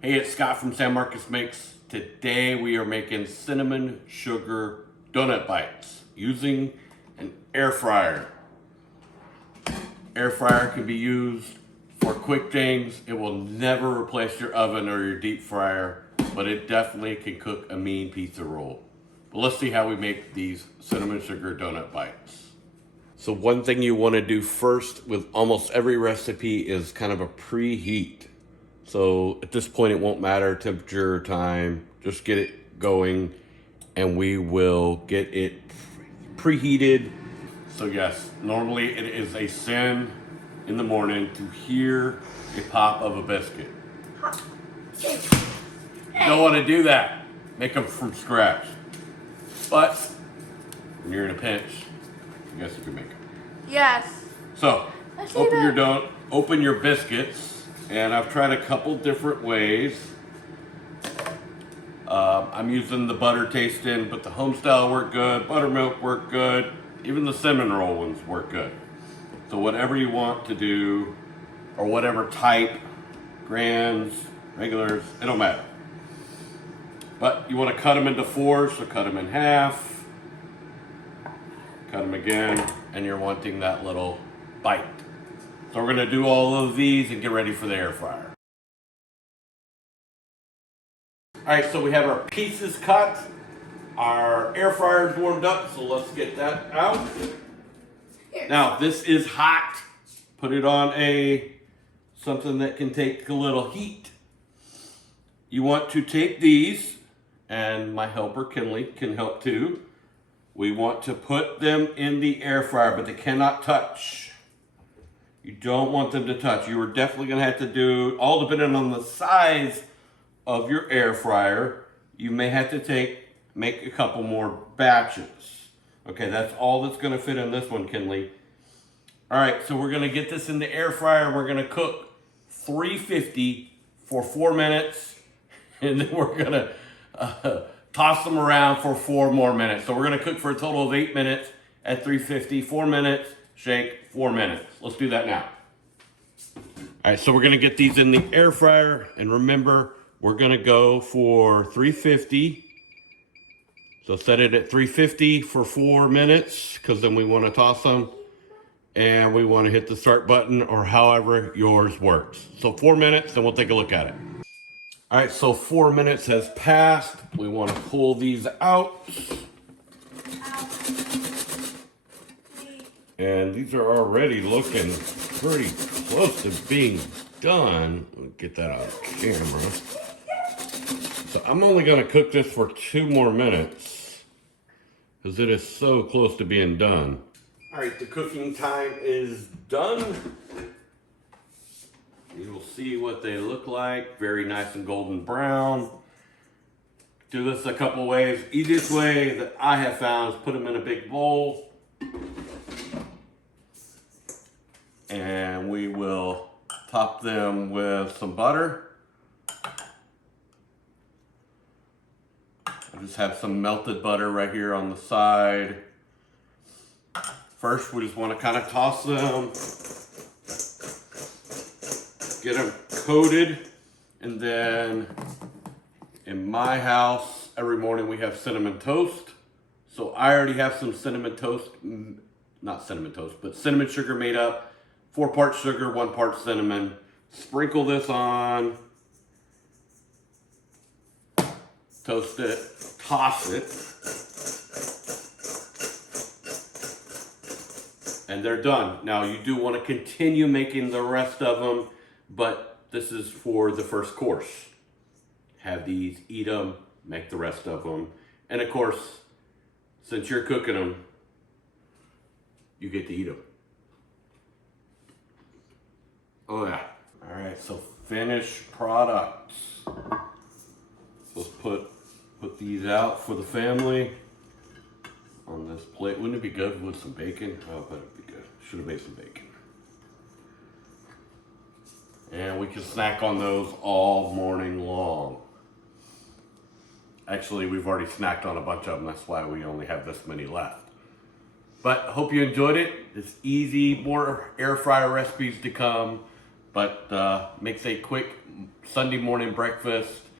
Hey, it's Scott from San Marcos Makes. Today we are making cinnamon sugar donut bites using an air fryer. Air fryer can be used for quick things. It will never replace your oven or your deep fryer, but it definitely can cook a mean pizza roll. But let's see how we make these cinnamon sugar donut bites. So one thing you want to do first with almost every recipe is kind of a preheat. So at this point, it won't matter temperature or time. Just get it going and we will get it preheated. So yes, normally it is a sin in the morning to hear a pop of a biscuit. You don't want to do that. Make them from scratch. But when you're in a pinch, I guess you can make them. Yes. So open your biscuits. And I've tried a couple different ways. I'm using the butter tasting, but the homestyle work good, buttermilk work good, even the cinnamon roll ones work good. So whatever you want to do, or whatever type, grands, regulars, it don't matter. But you want to cut them into fours, so cut them in half, cut them again, and you're wanting that little bite. So we're going to do all of these and get ready for the air fryer. All right, so we have our pieces cut. Our air fryer's warmed up, so let's get that out. Now, this is hot. Put it on something that can take a little heat. You want to take these, and my helper, Kinley, can help too. We want to put them in the air fryer, but they cannot touch. You don't want them to touch. You are definitely going to have to do, all depending on the size of your air fryer, you may have to make a couple more batches. Okay, that's all that's going to fit in this one, Kinley. All right, so we're going to get this in the air fryer. We're going to cook 350 for 4 minutes, and then we're going to toss them around for 4 more minutes. So we're going to cook for a total of 8 minutes at 350, 4 minutes. Shake, 4 minutes. Let's do that now. All right, so we're gonna get these in the air fryer, and remember, we're gonna go for 350. So set it at 350 for 4 minutes, because then we wanna toss them, and we wanna hit the start button, or however yours works. So 4 minutes, then we'll take a look at it. All right, so 4 minutes has passed. We wanna pull these out. And these are already looking pretty close to being done. Let me get that out of camera. So I'm only going to cook this for 2 more minutes because it is so close to being done. All right, the cooking time is done. You will see what they look like. Very nice and golden brown. Do this a couple ways. Easiest way that I have found is put them in a big bowl. And we will top them with some butter. I just have some melted butter right here on the side. First, we just want to kind of toss them, get them coated, and then in my house, every morning we have cinnamon toast. So I already have some cinnamon toast, not cinnamon toast, but cinnamon sugar made up. 4 parts sugar, 1 part cinnamon. Sprinkle this on. Toast it. Toss it. And they're done. Now you do want to continue making the rest of them, but this is for the first course. Have these, eat them, make the rest of them. And of course, since you're cooking them, you get to eat them. Oh yeah. All right, so finished products. Let's put these out for the family on this plate. Wouldn't it be good with some bacon? Oh, but it'd be good. Should have made some bacon. And we can snack on those all morning long. Actually, we've already snacked on a bunch of them. That's why we only have this many left. But hope you enjoyed it. It's easy, more air fryer recipes to come. but makes a quick Sunday morning breakfast.